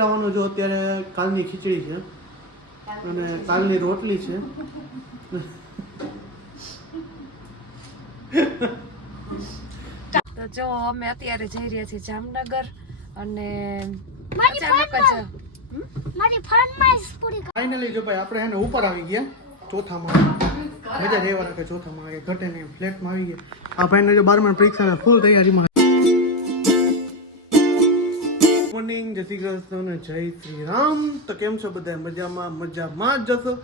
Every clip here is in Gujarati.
ખાવાનું જો અત્યારે કાલની ખીચડી છે અને કાલની રોટલી છે. તો જો અમે અત્યારે જઈ રહ્યા છીએ જામનગર અને મારી અચાનક જ મારી ફરમાઈશ પૂરી ફાઇનલી જો ભાઈ આપણે એને ઉપર આવી ગયા ચોથામાં. મજા રહેવા રાખે ચોથામાં ઘટે નહીં ફ્લેટમાં આવી ગયા. આ ભાઈને જો બારમા પરીક્ષા ફૂલ તૈયારીમાં મોર્નિંગ જય શ્રી કૃષ્ણ અને જય શ્રી રામ. તો કેમ છો બધા? મજામાં મજામાં જ જશો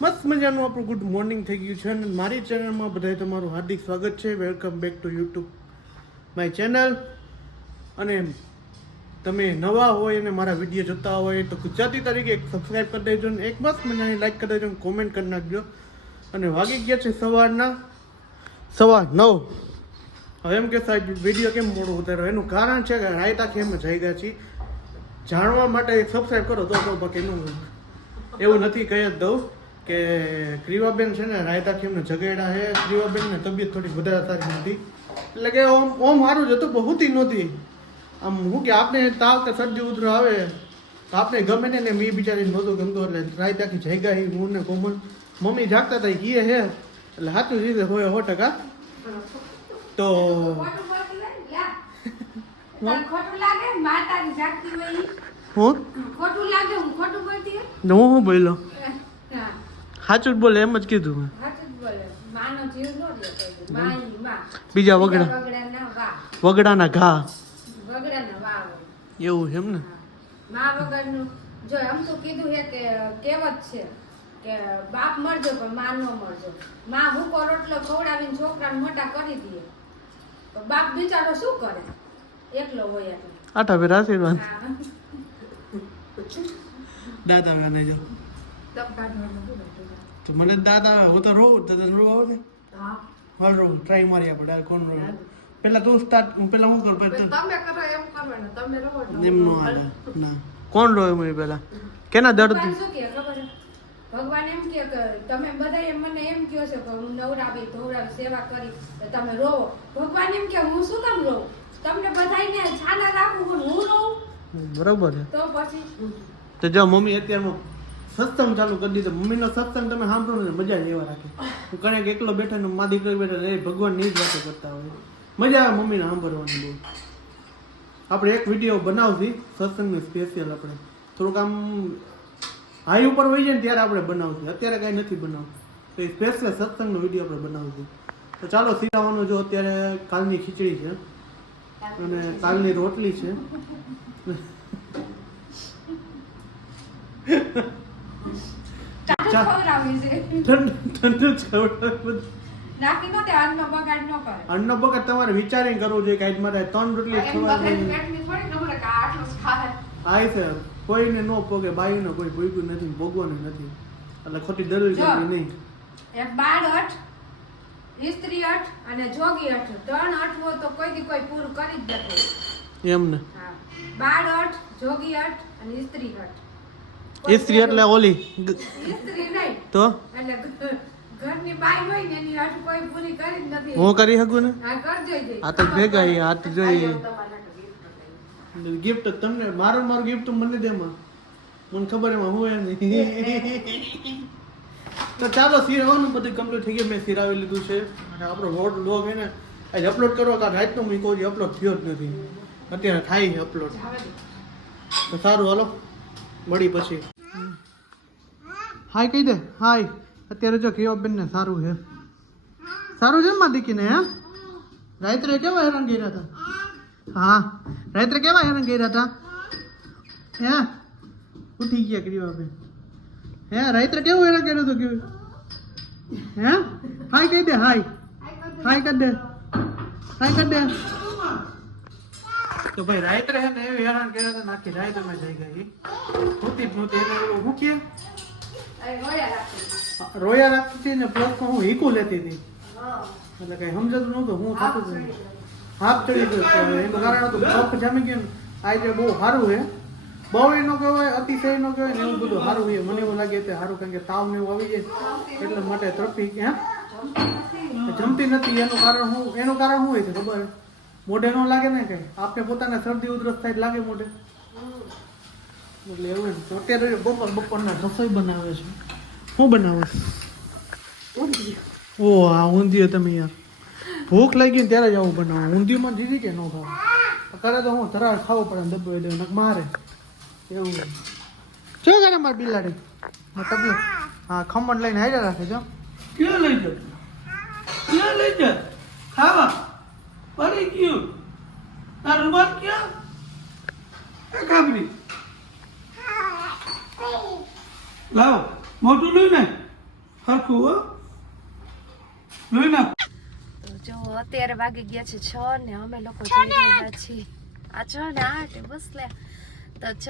મસ્ત મજાનું આપણું ગુડ મોર્નિંગ થઈ ગયું છે અને મારી ચેનલમાં બધાય તમારું હાર્દિક સ્વાગત છે. Welcome back to YouTube my channel અને તમે નવા હોય અને મારા વીડિયો જોતા હોય તો ગુજરાતી તરીકે એક સબસ્ક્રાઈબ કરી દેજો અને એક મસ્ત મજાની લાઈક કરી દેજો અને કોમેન્ટ કરી નાખજો. અને વાગી ગયા છે સવારના, સવા નવ. હવે એમ કે સાહેબ વીડિયો કેમ મોડો ઉતાર્યો? એનું કારણ છે કે રાયતા કેમ જઈ ગયા છીએ? જાણવા માટે સબસ્ક્રાઈબ કરો તો તો બાકી એનું એવું નથી કહી જ દઉં કે ક્રીવાબેન છે ને રાયતા ખેમને જગેડા છે. ક્રિવાબેનને તબિયત થોડી વધારે સારી નથી. એટલે કે ઓમ ઓમ સારું જ હતું, પણ હોતી નહોતી. આમ હું કે આપણે તાવ કે શરદી ઉધરો આવે, તો આપણે ગમે ને મેં બિચારી નહોતું ગમતું એટલે રાયતાથી જગ્યા ગયા હું ને કોમન મમ્મી જાગતા હતા કીએ હે, એટલે સાચું રીતે હોય સો ટકા. તો ખોટું લાગે? માતાની જાગતી હોય. હું? ખોટું લાગે? હું ખોટું બોલતી? હું હું બોલ્યો? સાચું જ બોલે એમ જ કીધું મેં. બીજા વગડા. વગડાના ના વગડાના ઘા. એવું છે એમ ને? મા માં વગરનું જો એમ તો કીધું છે કે કહેવત છે કે બાપ મરજો પણ માં નો મરજો માં હું રોટલો ખવડાવીને છોકરાને મોટા કરી દઈએ તો બાપ બિચારો શું કરે? એકલો હોય એટલે આઠા ફેર આશીર્વાદ દાદા આવે નહીં જો? તો મને દાદા આવે હું તો રોઉં દાદા રોવ આવે ને હા રોઉં ટ્રાય મારી આપણે કોણ રોવ? પેલા તું સ્ટાર્ટ હું પેલા હું કરું? તમે કરો એમ કરવાનું તમે રહો તો એમ નો હાલે ના. કોણ રોવે મને પેલા? કેના દર્દ ભગવાન શું કહે ખબર છે? ભગવાન એમ કે તમે બધા એમ મને એમ કહો છો કે હું નવરાવી ધોવરાવી સેવા કરી તો તમે રોવો. ભગવાન એમ કે હું શું કામ રોવું? તમને બધાયને છાના રાખું પણ હું રહું. બરોબર છે. તો પછી તો જો મમ્મી અત્યારે સત્સંગ ચાલુ કરી દીધો. મમ્મીનો સત્સંગ તમે સાંભળો ને મજા જ એવા રાખે. હું કણેક એકલો બેઠો ને મા દીકરો બેઠા એ ભગવાનની જ વાતો કરતા હોય. મજા આવે મમ્મીને સાંભળવાની બહુ. આપણે એક વીડિયો બનાવતી સત્સંગનું સ્પેશિયલ આપણે. થોડુંક આમ હાઈ ઉપર વહી જાય ને ત્યારે આપણે બનાવશું. અત્યારે કાંઈ નથી બનાવતું. તો એ સ્પેશિયલ સત્સંગનો વીડિયો આપણે બનાવશું. તો ચાલો સીરાવાનું જો અત્યારે કાલની ખીચડી છે. અને તાલની રોટલી છે. તમારે વિચારીને કરવું જોઈએ કે મારે ત્રણ રોટલી એમ બગાડ ખવડાવવાની પેટની થોડી ખબર કે આ આટલું જ ખાય. આ છે. કોઈને નો પોગે બાઈને કોઈ ભૂગ્યું નથી ભોગવાનું નથી. એટલે ખોટી દલીલ જો. કરવી નહીં બાળ અઠ સ્ત્રી અઠ અને જોગી અઠ. ત્રણ અઠવો તો કોઈ દી કોઈ પૂરું કરી જ નથી એમ ને? હા. બાળ અઠ જોગી અઠ અને ઇસ્ત્રી અઠ. ઇસ્ત્રી એટલે ઓલી ઇસ્ત્રી નહીં. તો? એટલે ઘરની બાઈ હોય ને એની અઠ કોઈ પૂરી કરી જ નથી. હું કરી શકું ને? હા કરજો જ. આ તો ભેગા એ હાથ જોઈએ. ગિફ્ટ તમને મારું મારું ગિફ્ટ મને દે માં મને ખબર એમાં હું એમ નહીં તો ચાલો સિરાવાનું બધું કમ્પ્લીટ થઈ ગયું. મેં સિરાવી લીધું છે. અને આપણો રોડ લોગ એને આજે અપલોડ કરવા કારણ રાતનો મૂકો જે અપલોડ થયો જ નથી. અત્યારે થાય છે અપલોડ તો સારું, હાલો. મળી પછી. હાય, કહી દે. હાય. અત્યારે જો કેવા ને સારું છે. સારું છે ને માં દીકીને, હે? રાત્રે કેવા હેરાન કર્યા હતા? હા. રાત્રે કેવા હેરાન કર્યા હતા? હે? ઉઠી ગયા ક્રિયા બેન? હે રાત્રે કેવું એને કર્યું હતું કેવું હે? હાય કહી દે, હાય. હાય કરી દે. હાય કરી દે. તો ભાઈ રાઈત્રે હે ને એવું હેરાન કર્યા તો નાખી રાત અમે જઈ ગઈ. ભૂતી નહોતી એટલે હું અહીં રોયા રાખતી હતી ને પ્લસ હું હીકું લેતી હતી. એટલે કઈ સમજતું નહોતું, હું હાફ થતું હતું. હાથ ચડી ગયો તો એનું કારણ હતું કફ જામી ગયો આજે બહુ સારું છે. બહુ નો કહેવાય અતિશય નો કહેવાય ને એવું બધું સારું હોય. મને એવું લાગે તે સારું કારણ કે તાવ ને એવું આવી જાય. એટલે માટે ત્રપી હે? જમતી નથી. એનું કારણ શું એનું કારણ શું હોય છે ખબર? મોઢે ન લાગે ને કઈ. આપણે પોતાને શરદી ઉધરસ થાય લાગે મોઢે. એટલે એવું એમ. અત્યારે બપોર બપોરના રસોઈ બનાવે છે. શું બનાવે? છે ઓ આ ઊંધિયું તમે યાર. ભૂખ લાગી ને ત્યારે જ આવું બનાવો. ઊંધિયુંમાં દીધી કે ન ખાવ? અત્યારે તો હું ધરાળ ખાવું પડે દઉં નક મારે. એવું છે શું કરે મારી બિલાડી? મારી હા ખમણ લઈને આવી રાખે જો ક્યાં લઈ જાય ક્યાં લઈ જાય ખાવા? પડી ગયું. તાર રૂમાલ ક્યાં? એ કાબરી લાવો મોટું લઈ ને હરખું હો. લઈ નાખ. જો અત્યારે વાગી ગયા છે છ ને અમે લોકો જઈ રહ્યા છીએ. આ છ ને આઠ બસ લે તો છ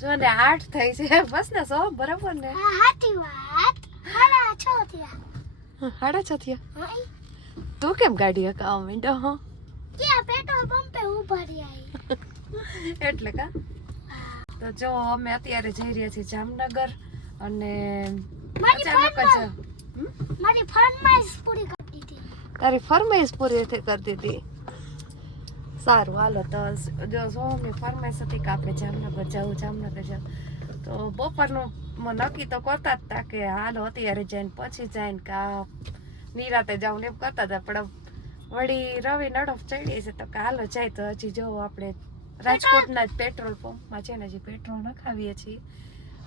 જો ને આઠ થઈ છે. બસ ને સો બરાબર ને? આ વાત. હાડા છો થયા. હાડા છ થયા? તું કેમ ગાડી હકાવા માંડ્યો હો? ક્યાં પેટ્રોલ પંપે ઊભા રહ્યા એટલે કા? તો જો અમે અત્યારે જઈ રહ્યા છીએ જામનગર અને અચાનક જ મારી ફરમાઈશ પૂરી કરી દીધી. તારી ફરમાઈશ પૂરી થઈ કરી દીધી. સારું હાલો તો જો સોમની ફરમાઈશ હતી કે આપણે જામનગર જવું જામનગર જવું. તો બપોરનું નક્કી તો કરતા જ હતા કે હાલો અત્યારે જઈને પછી જઈને કે નિરાતે જાઉં ને એમ કરતા હતા પણ વળી રવિ નડફ ચડી છે તો કે હાલો જાય તો હજી જો આપણે રાજકોટના જ પેટ્રોલ પંપમાં છે ને હજી પેટ્રોલ નખાવીએ છીએ.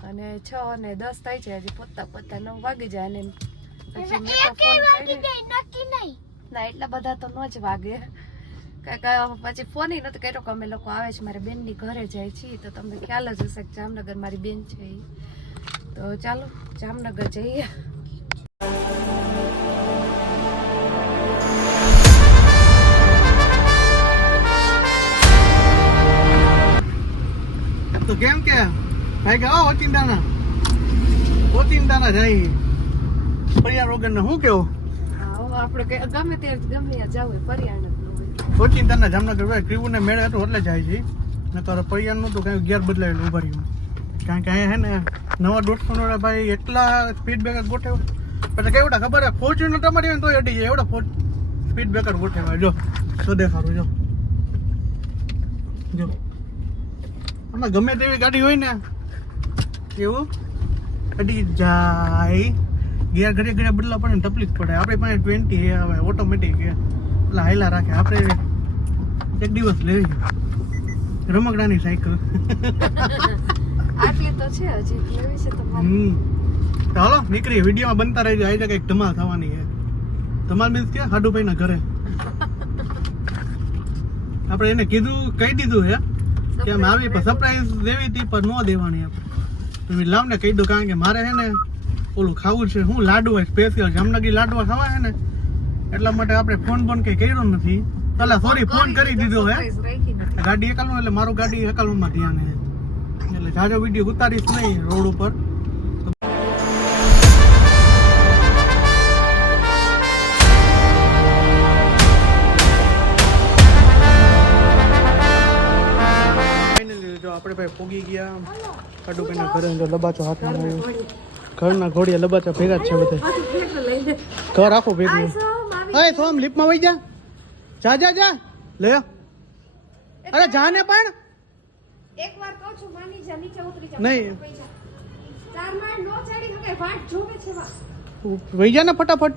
અને છ અને દસ થાય છે હજી પોતા પોતા નવ વાગી જાય અને ના એટલા બધા તો ન જ વાગે. પછી ફોન નથી કર્યો કે અમે લોકો આવે છે મારી બેનની ઘરે જાય છીએ તો તમને ખ્યાલ જ હશે કે જામનગર મારી બેન છે. તો ચાલો જામનગર જઈએ. તો કેમ કે? ભાઈ ગયા ઓચિંતાના ઓચિંતાના જાય. પરિવાર વગરના શું કેવું? આપણે ગમે ત્યારે ગમે ત્યાં જવું પર્યાવરણ ઓચિંતાના જામનગર ભાઈ ક્રીવુને મેળ હતું એટલે જાય છે. નકર પરિયારનું નહોતું કાંઈ ગેર બદલાયેલું ઊભા રહ્યું. કારણ કે અહીંયા હે ને નવા દોઢસો નો ભાઈ એટલા સ્પીડ બ્રેકર ગોઠવ્યો. એટલે કેવડા ખબર હે ફોર્ચ્યુનર તમારી હોય ને તોય અડી જાય. એવડા ફોર સ્પીડ બ્રેકર ગોઠવ્યા. જો, તો દેખાડું, જો. જો. આમાં ગમે તેવી ગાડી હોય ને, એવું અડી જાય. ગિયર ઘડી ઘડી બદલા પડે ને તકલીફ પડે. આપણી પાસે ટ્વેન્ટી આવે ઓટોમેટિક એટલે હાયલા રાખે. આપણે એક દિવસ લેવી રમકડાની સાયકલ. આટલી તો છે હજી લેવી છે તમારે. હમ. તો નીકળી. વિડીયોમાં બનતા રહેજો. આજે કંઈક ધમાલ થવાની છે. ધમાલ મીન્સ કે હાડુભાઈ ના ઘરે. આપણે એને કીધું કહી દીધું છે. કે આમ આવી પણ સરપ્રાઈઝ દેવી હતી પણ ન દેવાની આપણે તમે લાવ ને કહી દો કારણ કે મારે છે ને ઓલું ખાવું છે. હું લાડવા સ્પેશિયલ જામનગરી લાડવા ખાવા છે ને? એટલા માટે આપણે ફોન પણ કંઈ કર્યો નથી. એટલે સોરી ફોન કરી દીધો હે. ગાડી એકલનું એટલે મારું ગાડી એકલમાં ધ્યાન છે એટલે જાજો વીડિયો ઉતારીશ નહીં રોડ ઉપર. આપણે ભાઈ પોગી ગયા. કાડુભાઈના ઘરે લબાચો હાથમાં આવ્યો. ઘરના ઘોડિયા લબાચા ભેગા જ છે બધા. ઘર આખો ભેગું. અરે સોમ લિફ્ટમાં વહી જા. જા જા જા. લે. અરે જા ને પણ. એક વાર કહું છું માની જા નીચે ઉતરી જા. નહીં. ચાર માળ નો ચડી શકે વાટ જોવે છે વા વહી જા ને ફટાફટ.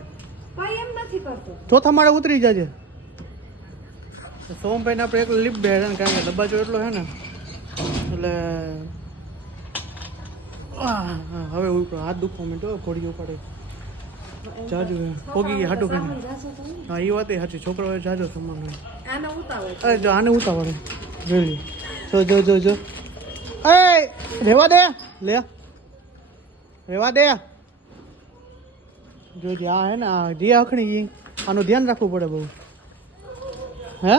ભાઈ એમ નથી કરતો. ચોથા માળે ઉતરી જાજે. સોમભાઈ ને આપણે એક લિફ્ટ બે કારણ કે દબાજો એટલો છે ને એટલે હવે ઉપર હાથ દુખવા માંડ્યો ઘોડીઓ ઉપાડે. જાજુ હે. પોગી ગઈ હાટું કરીને હા એ વાત સાચી. છોકરો જાજો સમાન અરે જો આને ઉતાવળે. જોઈ જો જો જો જો. એ રેવા દે. લે. રેવા દે. જો જે આ હે ને આ જે અખણી ઈ, આનું ધ્યાન રાખવું પડે બહુ. હે?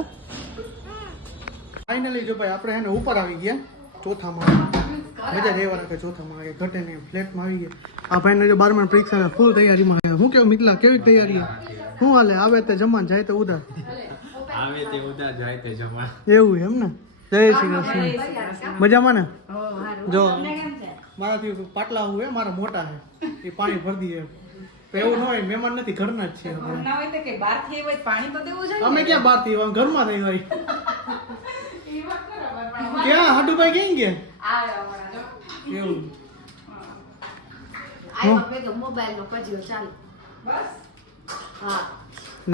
ફાઇનલી જો ભાઈ આપણે હે ને ઉપર આવી ગયા ચોથામાં. મજા રહેવા રાખે ચોથામાં આવે ઘટે નહીં ફ્લેટમાં આવી ગયા આ ભાઈને જો બારમા પરીક્ષા ફૂલ તૈયારીમાં આવ્યા હું કેવું મિકલા કેવી તૈયારી શું હાલે આવે તે જમવાનું જાય તો ઉધાર આવે તે ઉદાર જાય તે જમા એવું એમ ને? જય શ્રી કૃષ્ણ. મજામાં ને? જો મારાથી પાટલા હું મારા મોટા છે એ પાણી ભરી દઈએ તો એવું ન હોય મહેમાન નથી ઘરના જ છે અમે. ના હોય તો કે બહારથી આવ્યા હોય પાણી તો દેવું જોઈએ. અમે ક્યાં બહારથી ઘરમાં થઈ હોય. ક્યાં? હાડુભાઈ કેમ ગયા? એવું.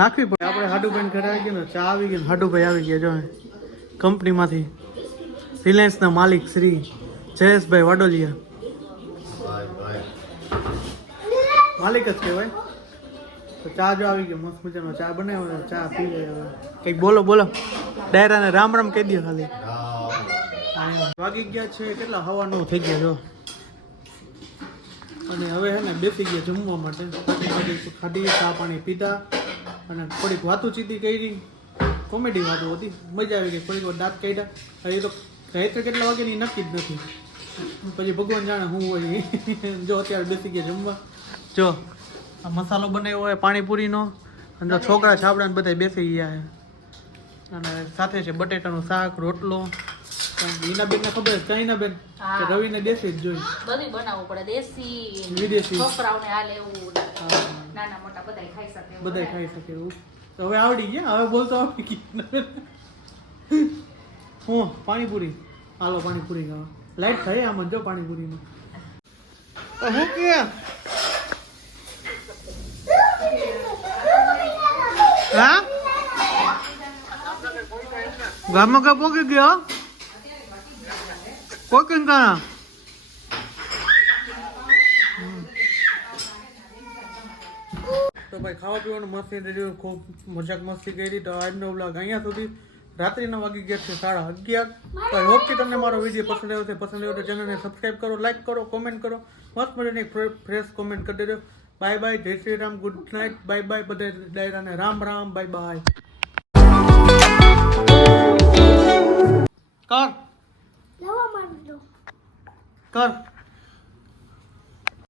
નાખવી પડે. આપણે હાડુભાઈ ઘરે આવી ગયા ને ચા આવી ગઈ ને હાડુભાઈ આવી ગયા જો. કંપનીમાંથી. રિલાયન્સના માલિક શ્રી જયેશભાઈ વાડોલિયા. માલિક જ કહેવાય. તો ચા જો આવી ગયો મસ્ત મજાનો ચા બનાવ્યો ચા પી લઈએ કંઈક બોલો બોલો. ડાયરાને રામ રામ કહી દો ખાલી. વાગી ગયા છે કેટલા? હવા નવ થઈ ગયા જો. અને હવે હે ને બેસી ગયા જમવા માટે. ખાધી ચા પાણી પીધા અને થોડીક વાતું ચીતી કરી. કોમેડી વાતો હતી. મજા આવી ગઈ. થોડીક વાર દાંત કાઢ્યા. એ તો રાત્રે કેટલા વાગ્યાની નક્કી જ નથી. પછી ભગવાન જાણે હું હોય. જો અત્યારે બેસી ગયા જમવા. જો. આ મસાલો બનાવ્યો હોય પાણીપુરીનો. અને છોકરા છાપડા ને બધા બેસી ગયા છે. અને સાથે છે બટેટાનું શાક રોટલો. ઈનાબેન ને ખબર છે કઈ બેન કે રવિને દેશી જ જોઈ બધું બનાવવું પડે દેશી વિદેશી. છોકરાઓને આ લેવું નાના મોટા બધાય ખાઈ શકે એવું બધાય ખાઈ શકે એવું. તો હવે આવડી ગયા? હવે બોલતો આવડી ગઈ હું પાણીપુરી. હાલો પાણીપુરી ખાવા. લાઈટ થઈ આમાં જો પાણીપુરીમાં. હું કે? હા? ગામમાં કઈ પોકી ગયો? પોકી કાણા તો ભાઈ ખાવા પીવાનું મસ્તી રહ્યું, ખૂબ મજાક મસ્તી કરી તો આજનો બ્લોગ અહીંયા સુધી. રાત્રિના વાગી ગયા છે સાડા અગિયાર. તો હોપ કે તમને મારો વીડિયો પસંદ આવ્યો છે. પસંદ આવ્યો તો ચેનલને સબસ્ક્રાઈબ કરો લાઈક કરો કોમેન્ટ કરો. મસ્ત મજાની ફ્રેશ કોમેન્ટ કરી દેજો. બાય બાય જય Shri Ram good night bye bye બધા ડાયરાને રામ રામ બાય બાય કર. કર.